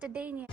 to Daniel.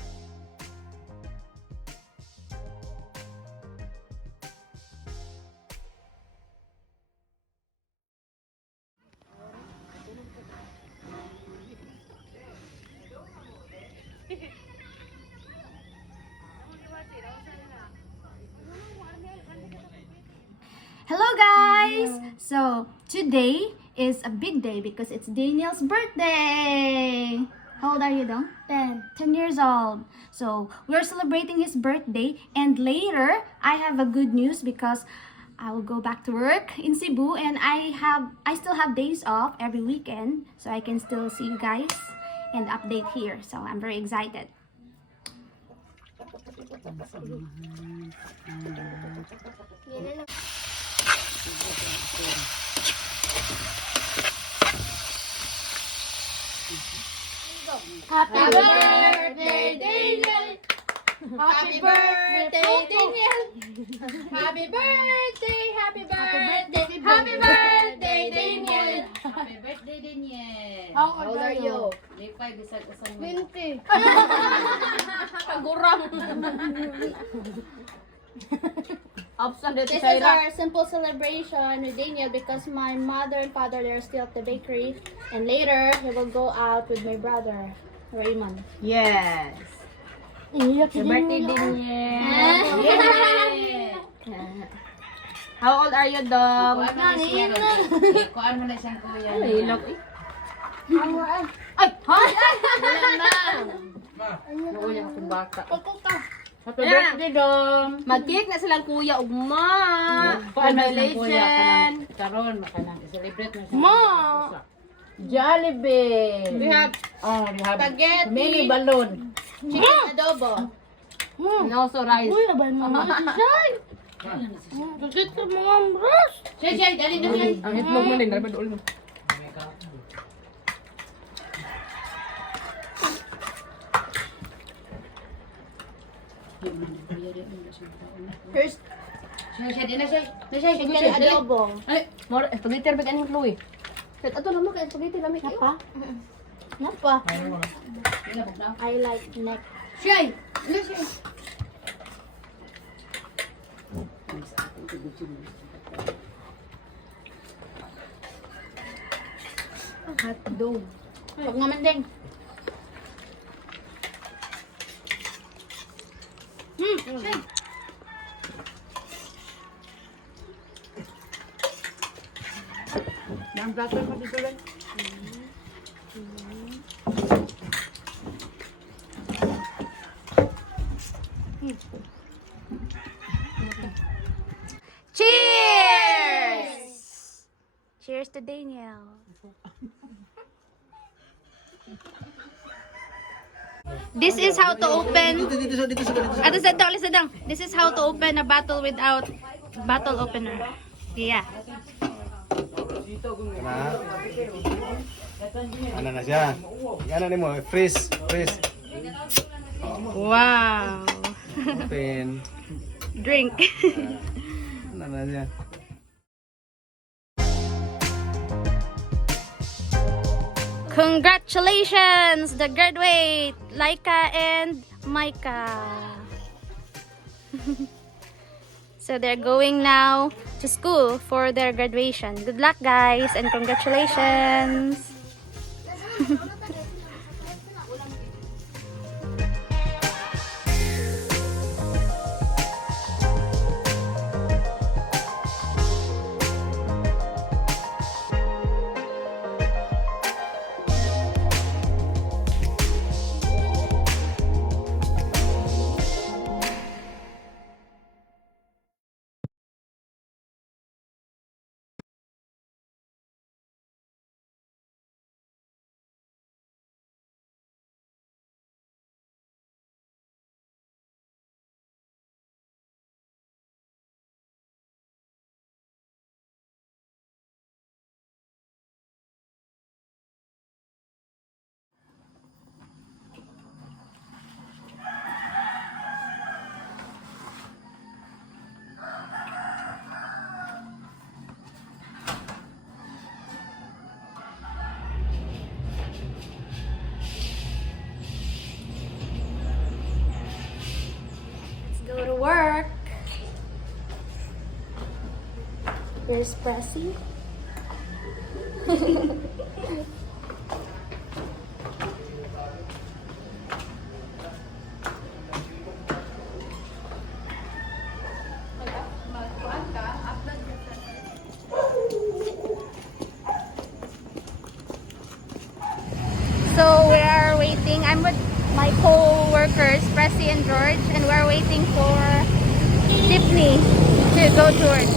Hello guys! So, today is a big day because it's Daniel's birthday! How old are you, Dong? 10. 10 years old. So, we're celebrating his birthday and later, I have a good news because I will go back to work in Cebu and I still have days off every weekend so I can still see you guys and update here. So, I'm very excited. Happy birthday, Daniel! Happy birthday, Daniel! Happy birthday, happy birthday, happy birthday, Daniel! Happy birthday din yan. How old are you? Lipay, bisag asang 20. Kagurang. This is our simple celebration with Daniel because my mother and father they're still at the bakery and later he will go out with my brother Raymond. Yes. Happy birthday din yan. How old are you, Dom? Kuhaan mo na siyang kuya. Hilok eh. Ay! Ha? Wala na. Kuya akong bata. Happy birthday, Dom. Mag-cake na silang kuya ugma. Congratulations. Karon, makanang i-celebrate na siya. Ma. Jollibee. We have We have spaghetti. mini balloon. Chicken adobo. And also rice. Uy, laban mo. Shay! Bakit ka mga bros? Shay, dali na siya. Ang hitlog mo din, dapat ulo mo. First, Shay, di na siya. chicken adobo. Ay, More, spaghetti rin ang hitlo eh. Ato lang mo kaya spaghetti lamig kayo. Napa? Napa? ilabog na. I like neck. Shay! Ano siya? Hotdog. Huwag naman din. Shay. Ang plato pa dito lang. Cheers! Cheers to Daniel. This is how to open. Listen down. This is how to open a bottle without bottle opener. Yeah. Ano na siya? Ano ni mo? Freeze. Wow. Open. Drink. Ano na siya? Congratulations, the graduate, Laika and Micah. So they're going now to school for their graduation. Good luck, guys, and congratulations. work. Here's Pressy. So we are waiting. I'm with my co-workers, Pressy and George, and we're waiting for Tiffany to go to work.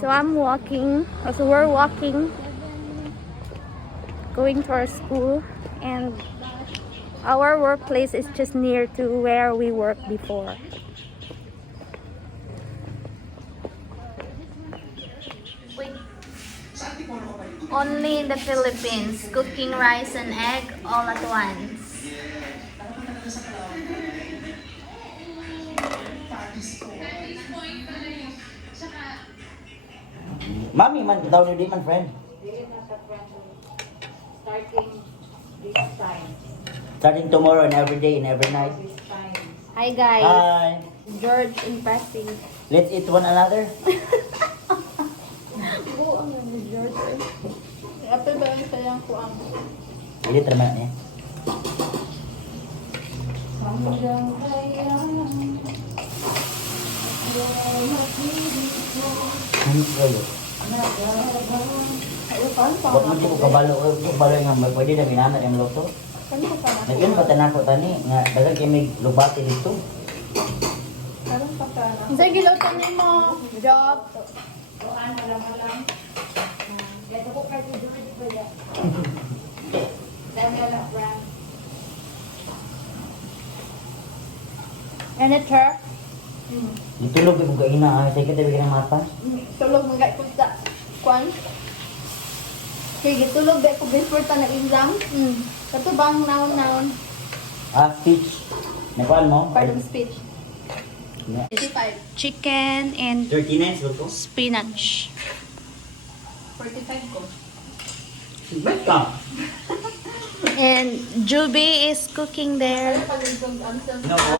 So I'm walking, so we're walking, going to our school, and our workplace is just near to where we worked before. Only in the Philippines, cooking rice and egg all at once. Mami man daw ni di man friend. Starting tomorrow and every day and every night. Hi guys, Hi. George and Pressy. Let's eat one another. Ate ba yung sayang ko ang Ulit naman niya. Ano kayo? Ba't mo siya ko kabalo nga ba? Pwede na minanat yung loto? Nagyan pa tanako tani nga dagan kay may lubati dito. Sa gilotan ni mo, job. And it her. Ditulog ko kaina ay sige tabi ng mata. Tulog mga ko sa kwan. Sige, tulog ba ko before ta na exam? Kato bang naon-naon? Speech. Nakuan mo? Part of speech. Yeah. 55. Chicken and 39 ko. spinach. 45 ko. Ba't ka? And Juby is cooking there. No.